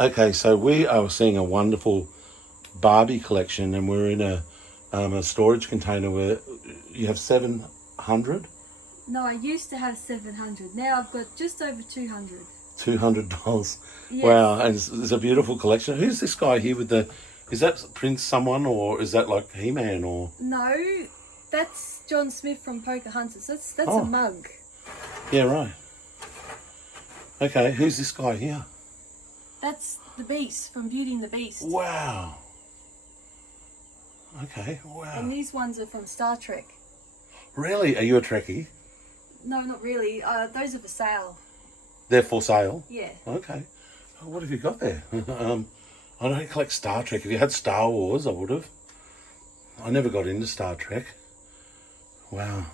Okay, so we are seeing a wonderful Barbie collection, and we're in a storage container where you have 700, No, I used to have 700. Now I've got just over 200. $200. Yes. Wow, and it's a beautiful collection. Who's this guy here with the? Is that Prince someone, or is that like He-Man, or? No, that's John Smith from Pocahontas. That's Oh. a mug. Yeah, right. Okay, who's this guy here? That's the Beast from Beauty and the Beast. Wow. Okay, wow. And these ones are from Star Trek. Really? Are you a Trekkie? No, not really. Those are for sale. They're for sale? Yeah. Okay. What have you got there? I don't collect Star Trek. If you had Star Wars, I would have. I never got into Star Trek. Wow.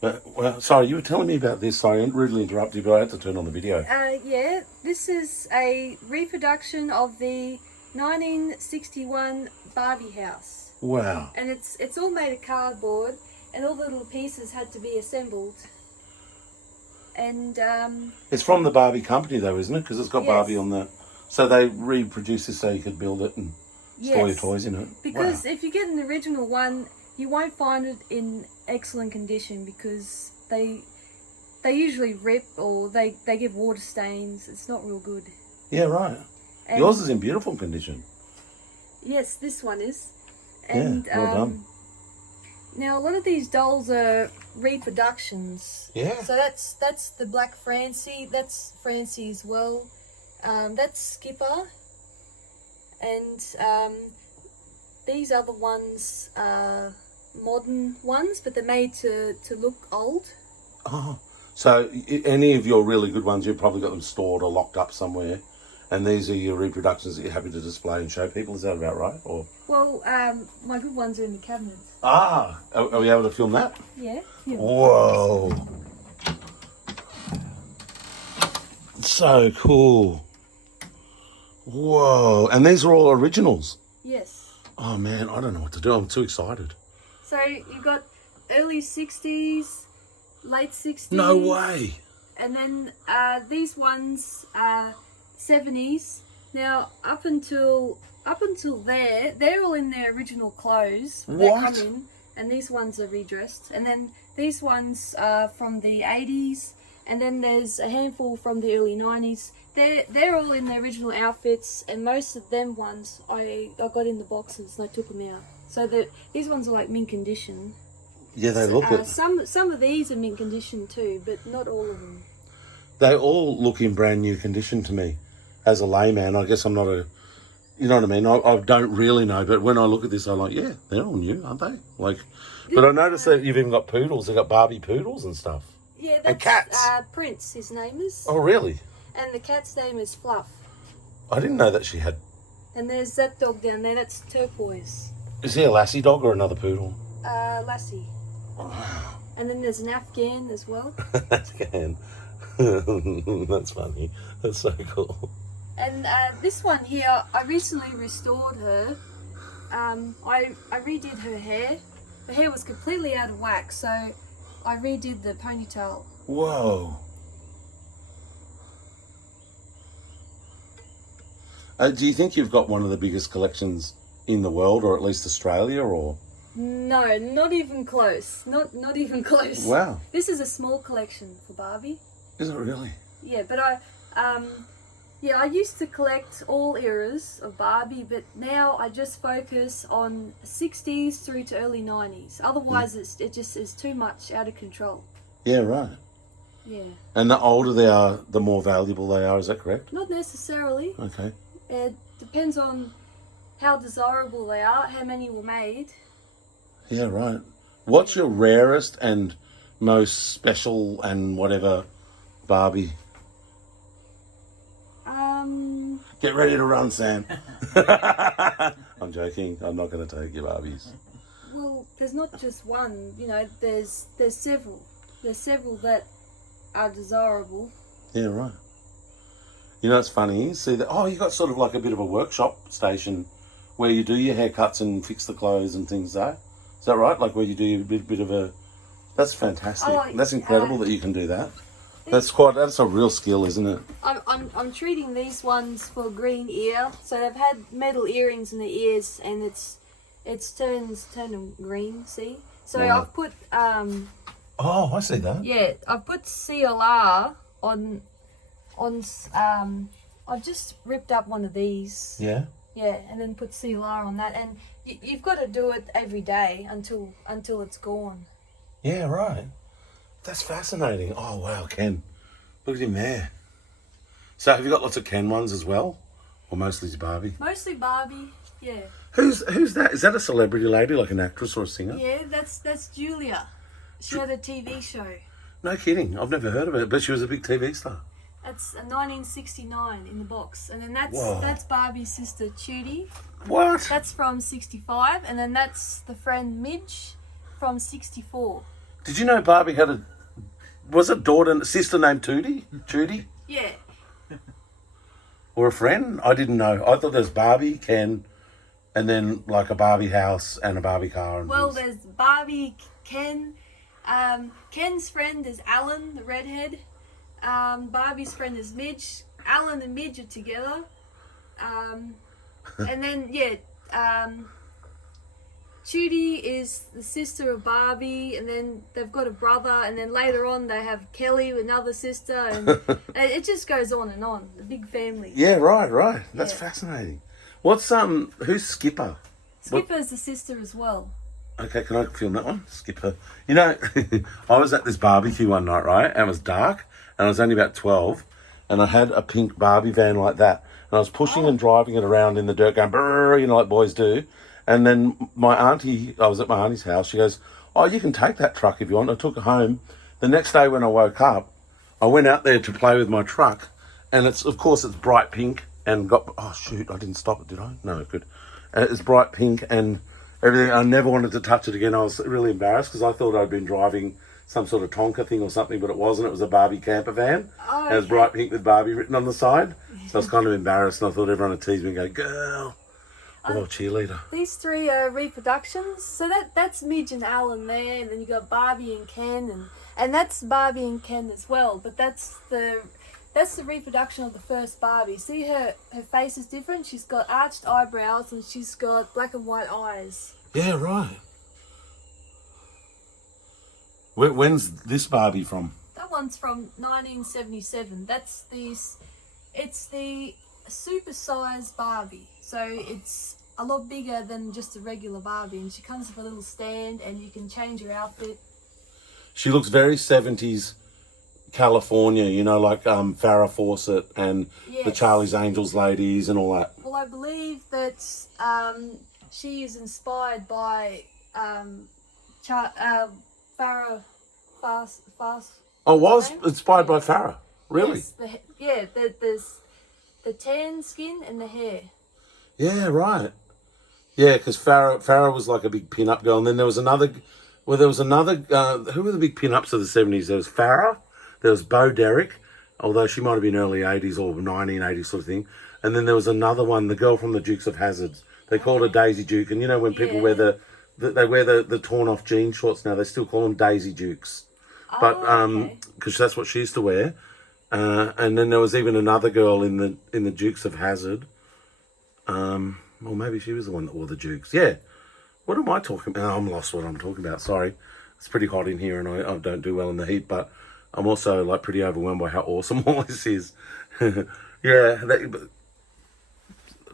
But, well, sorry, you were telling me about this. Sorry, I rudely interrupted you, but I had to turn on the video. Yeah, this is a reproduction of the 1961 Barbie house. Wow. And it's all made of cardboard, and all the little pieces had to be assembled. And It's from the Barbie company, though, isn't it? Because it's got yes. Barbie on the... So they reproduced this so you could build it and store your yes, toys in it. because Wow. if you get an original one, you won't find it in excellent condition because they usually rip or they get water stains. It's not real good. Yeah, right. And Yours is in beautiful condition. yes, this one is. Yeah, And well done. now a lot of these dolls are reproductions. Yeah. So that's the Black Francie. That's Francie as well. That's Skipper. And these other ones are modern ones, but they're made to look old. Oh, so any of your really good ones, you've probably got them stored or locked up somewhere, and these are your reproductions that you're happy to display and show people. Is that about right? Or Well, my good ones are in the cabinet. are we able to film that? Yeah. Whoa! So cool. Whoa! And these are all originals. Yes. Oh man, I don't know what to do. I'm too excited. So you've got early 60s, late 60s. No way. And then these ones are 70s. Now up until there, they're all in their original clothes. They What? come in, and these ones are redressed. And then these ones are from the 80s, and then there's a handful from the early 90s. They're all in their original outfits, and most of them ones I got in the boxes and I took them out. So these ones are like mint condition. Yeah, they look it. Some of these are mint condition too, but not all of them. They all look in brand new condition to me. As a layman, I guess I'm not a... You know what I mean? I don't really know, but when I look at this, I'm like, yeah, they're all new, aren't they? Like, but I noticed that you've even got poodles. They've got Barbie poodles and stuff. Yeah, that's And cats. Prince, his name is. Oh, really? And the cat's name is Fluff. I didn't know that she had... And there's that dog down there, that's Turquoise. Is he a lassie dog or another poodle? Lassie. Wow. And then there's an Afghan as well. That's good. That's funny. That's so cool. And this one here, I recently restored her. I redid her hair. Her hair was completely out of whack, so I redid the ponytail. Whoa. Do you think you've got one of the biggest collections in the world, or at least Australia, or? No, not even close. Not even close. Wow. This is a small collection for Barbie. Is it really? Yeah, but I used to collect all eras of Barbie, but now I just focus on 60s through to early 90s. Otherwise, it just is too much out of control. Yeah, right. Yeah. And the older they are, the more valuable they are, is that correct? Not necessarily. Okay. It depends on how desirable they are, how many were made. Yeah, right. What's your rarest and most special and whatever Barbie? Get ready to run, Sam. I'm joking. I'm not going to take your Barbies. Well, there's not just one. You know, there's several. There's several that are desirable. Yeah, right. You know, it's funny. See that? Oh, you got sort of like a bit of a workshop station where you do your haircuts and fix the clothes and things. Though, is that right? Like where you do a bit of a. That's fantastic. Oh, That's incredible that you can do that. That's a real skill, isn't it? I'm treating these ones for green ear. So they've had metal earrings in the ears, and it's turned them green. See? So Wow. I've put Oh, I see that. yeah, I've put CLR on I've just ripped up one of these. Yeah. Yeah, and then put CLR on that, and you've got to do it every day until it's gone. Yeah, right. That's fascinating. Oh, wow, Ken. Look at him there. So have you got lots of Ken ones as well? Or mostly Barbie? Mostly Barbie, yeah. Who's that? Is that a celebrity lady, like an actress or a singer? Yeah, that's Julia. She had a TV show. No kidding. I've never heard of it, but she was a big TV star. That's a 1969 in the box. And then Whoa. that's Barbie's sister, Judy. What? That's from 65. And then that's the friend Midge from 64. Did you know Barbie had was a sister named Judy? Yeah. Or a friend? I didn't know. I thought there was Barbie, Ken, and then like a Barbie house and a Barbie car. And Well, things. there's Barbie, Ken. Ken's friend is Alan, the redhead. Barbie's friend is Midge. Alan and Midge are together. And then, Judy is the sister of Barbie, and then they've got a brother, and then later on they have Kelly, another sister, and it just goes on and on. The big family. Yeah, right. That's Yeah. fascinating. What's who's Skipper? Skipper's the sister as well. Okay, can I film that one? Skipper. You know, I was at this barbecue one night, right? And it was dark, and I was only about 12, and I had a pink Barbie van like that, and I was pushing and driving it around in the dirt, going brrr, you know, like boys do. And then I was at my auntie's house. She goes, "Oh, you can take that truck if you want." I took it home. The next day when I woke up, I went out there to play with my truck, and it's bright pink and oh shoot, I didn't stop it, did I? No, good. And it's bright pink and everything. I never wanted to touch it again. I was really embarrassed because I thought I'd been driving some sort of Tonka thing or something, but it wasn't. It was a Barbie camper van. Oh, And it was bright pink with Barbie written on the side. So I was kind of embarrassed, and I thought everyone would tease me and go, "Girl." Oh, cheerleader. These three are reproductions. So that's Midge and Alan there, and then you got Barbie and Ken, and that's Barbie and Ken as well. But that's the reproduction of the first Barbie. See, her face is different. She's got arched eyebrows and she's got black and white eyes. Yeah, right. When's this Barbie from? That one's from 1977. It's the super-sized Barbie. So it's a lot bigger than just a regular Barbie, and she comes with a little stand and you can change her outfit. She looks very 70s California, you know, like Farrah Fawcett and the Yes. Charlie's Angels ladies and all that. Well, I believe that she is inspired by Farrah Fast. Oh, was name? inspired by Farrah? Really? Yes, there's the tan skin and the hair. Yeah, right. Yeah, because Farrah was like a big pin-up girl, and then there was another. Who were the big pin-ups of the 70s? There was Farrah, there was Bo Derek, although she might have been early 80s or 1980s sort of thing, and then there was another one, the girl from the Dukes of Hazzard. They called her Daisy Duke, and you know when people wear the torn-off jean shorts now, they still call them Daisy Dukes, but because that's what she used to wear. And then there was even another girl in the Dukes of Hazzard. Or maybe she was the one that wore the Dukes. Yeah. What am I talking about? Oh, I'm lost what I'm talking about. Sorry. It's pretty hot in here and I don't do well in the heat, but I'm also like pretty overwhelmed by how awesome all this is. Yeah.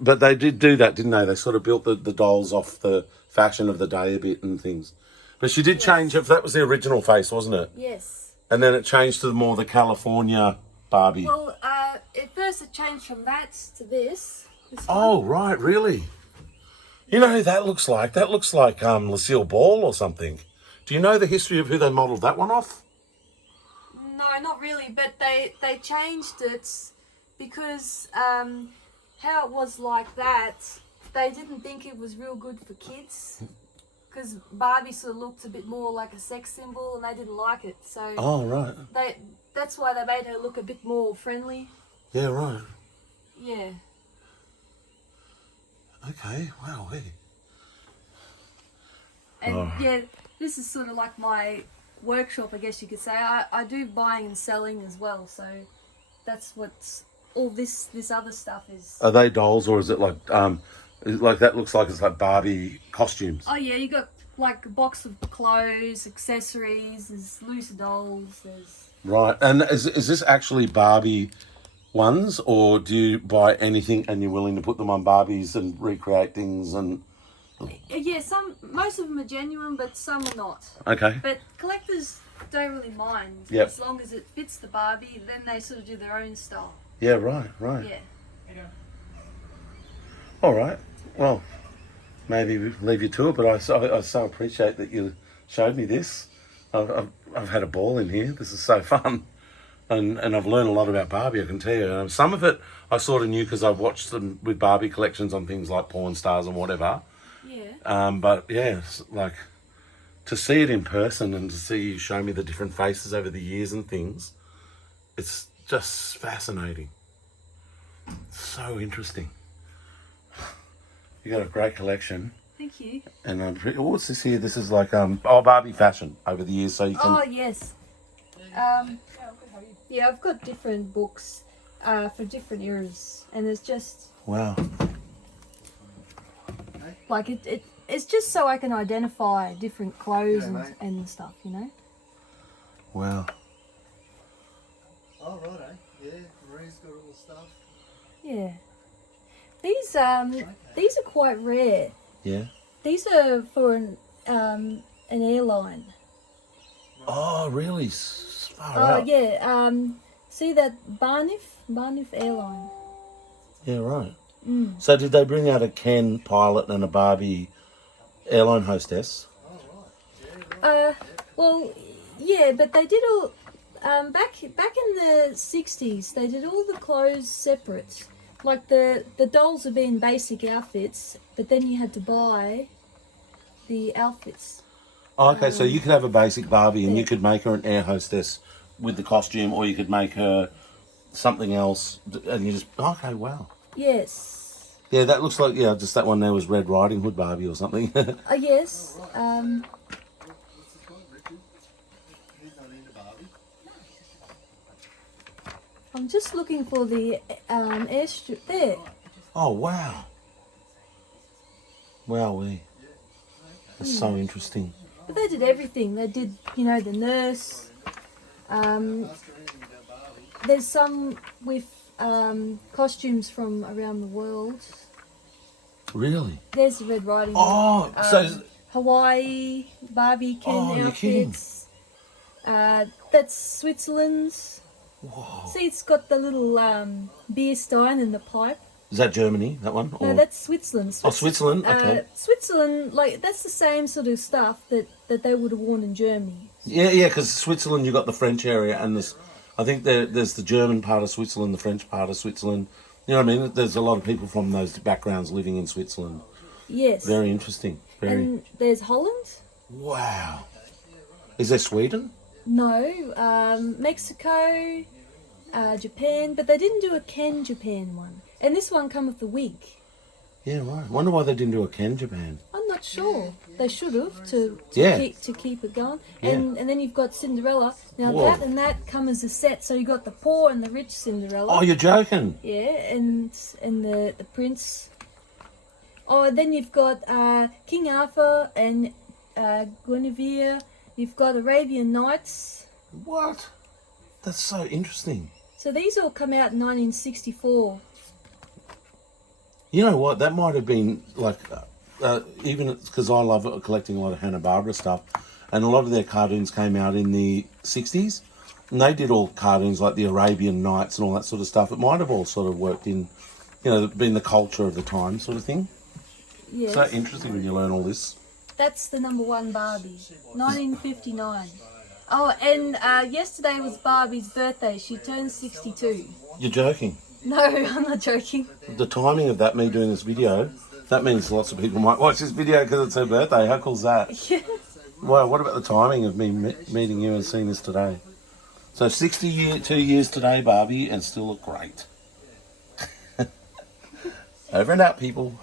But they did do that, didn't they? They sort of built the dolls off the fashion of the day a bit and things. But she did change it. That was the original face, wasn't it? Yes. And then it changed to more the California Barbie. Well, at first it changed from that to this. Oh, right, really? You know who that looks like? That looks like Lucille Ball or something. Do you know the history of who they modelled that one off? No, not really, but they changed it because how it was like that, they didn't think it was real good for kids. Because Barbie sort of looked a bit more like a sex symbol and they didn't like it. So Oh, right. that's why they made her look a bit more friendly. Yeah, right. Yeah. Okay, wow. Hey. And yeah, this is sort of like my workshop, I guess you could say. I do buying and selling as well, so that's what's all this other stuff is. Are they dolls, or is it like that looks like it's like Barbie costumes? Oh yeah, you got like a box of clothes, accessories, there's loose dolls, there's... Right. And is this actually Barbie ones, or do you buy anything and you're willing to put them on Barbies and recreate things and... Yeah, most of them are genuine, but some are not. Okay. But collectors don't really mind. Yep. As long as it fits the Barbie, then they sort of do their own style. Yeah, right. Yeah. All right. Well, maybe we leave you to it, but I so appreciate that you showed me this. I've had a ball in here. This is so fun. And I've learned a lot about Barbie, I can tell you. Some of it I sort of knew because I've watched them with Barbie collections on things like Porn Stars and whatever. Yeah. But yeah, it's like to see it in person and to see you show me the different faces over the years and things, it's just fascinating. So interesting. You got a great collection. Thank you. And what's this here? This is like Barbie fashion over the years, so you can... Oh yes. Yeah, I've got different books for different eras, and it's just Wow. like it's just so I can identify different clothes and stuff, you know. Wow. Oh, right, eh? Yeah, Marie's got all the stuff. Yeah. These are quite rare. Yeah. These are for an airline. Oh, really? Far Oh out. yeah. See that Barnif Airline. Yeah, right. Mm. So did they bring out a Ken pilot and a Barbie airline hostess? Well, yeah, but they did all back in the 60s. They did all the clothes separate. Like the dolls would be in basic outfits, but then you had to buy the outfits. Oh, okay, so you could have a basic Barbie and yeah. you could make her an air hostess with the costume, or you could make her something else, and you just... Okay, wow. Yes. Yeah, that looks like, yeah, just that one there was Red Riding Hood Barbie or something. Yes. I'm just looking for the airstrip there. Oh, wow. Wowee. That's so interesting. But they did everything. They did, you know, the nurse. There's some with costumes from around the world. Really? There's the Red Riding Hood. Oh, so... Hawaii, Barbie Ken Oh, you're kidding. outfits. That's Switzerland's. Whoa. See, it's got the little beer stein and the pipe. Is that Germany, that one? No, Or... that's Switzerland. Oh, Switzerland, okay. Switzerland, like, that's the same sort of stuff that they would have worn in Germany. Yeah, because Switzerland, you got the French area, and I think there's the German part of Switzerland, the French part of Switzerland. You know what I mean? There's a lot of people from those backgrounds living in Switzerland. Yes. Very interesting. Very. And there's Holland. Wow. Is there Sweden? No, Mexico, Japan, but they didn't do a Ken Japan one. And this one come with the wig. Yeah, right. Wonder why they didn't do a Ken Japan. I'm not sure. They should have to keep it going. Yeah. And then you've got Cinderella. Now Whoa. that and that come as a set. So you got the poor and the rich Cinderella. Oh, you're joking. Yeah, and the prince. Oh, and then you've got King Arthur and Guinevere. You've got Arabian Nights. What? That's so interesting. So these all come out in 1964. You know what? That might have been like, even because I love collecting a lot of Hanna-Barbera stuff, and a lot of their cartoons came out in the 60s, and they did all cartoons like the Arabian Nights and all that sort of stuff. It might have all sort of worked in, you know, been the culture of the time sort of thing. Yes. So interesting when you learn all this. That's the #1 Barbie, 1959. Oh, and yesterday was Barbie's birthday. She turned 62. You're joking. No, I'm not joking. The timing of that, me doing this video, that means lots of people might watch this video because it's her birthday. How cool's that? Yeah. Well, what about the timing of me meeting you and seeing this today? So 2 years today, Barbie, and still look great. Over and out, people.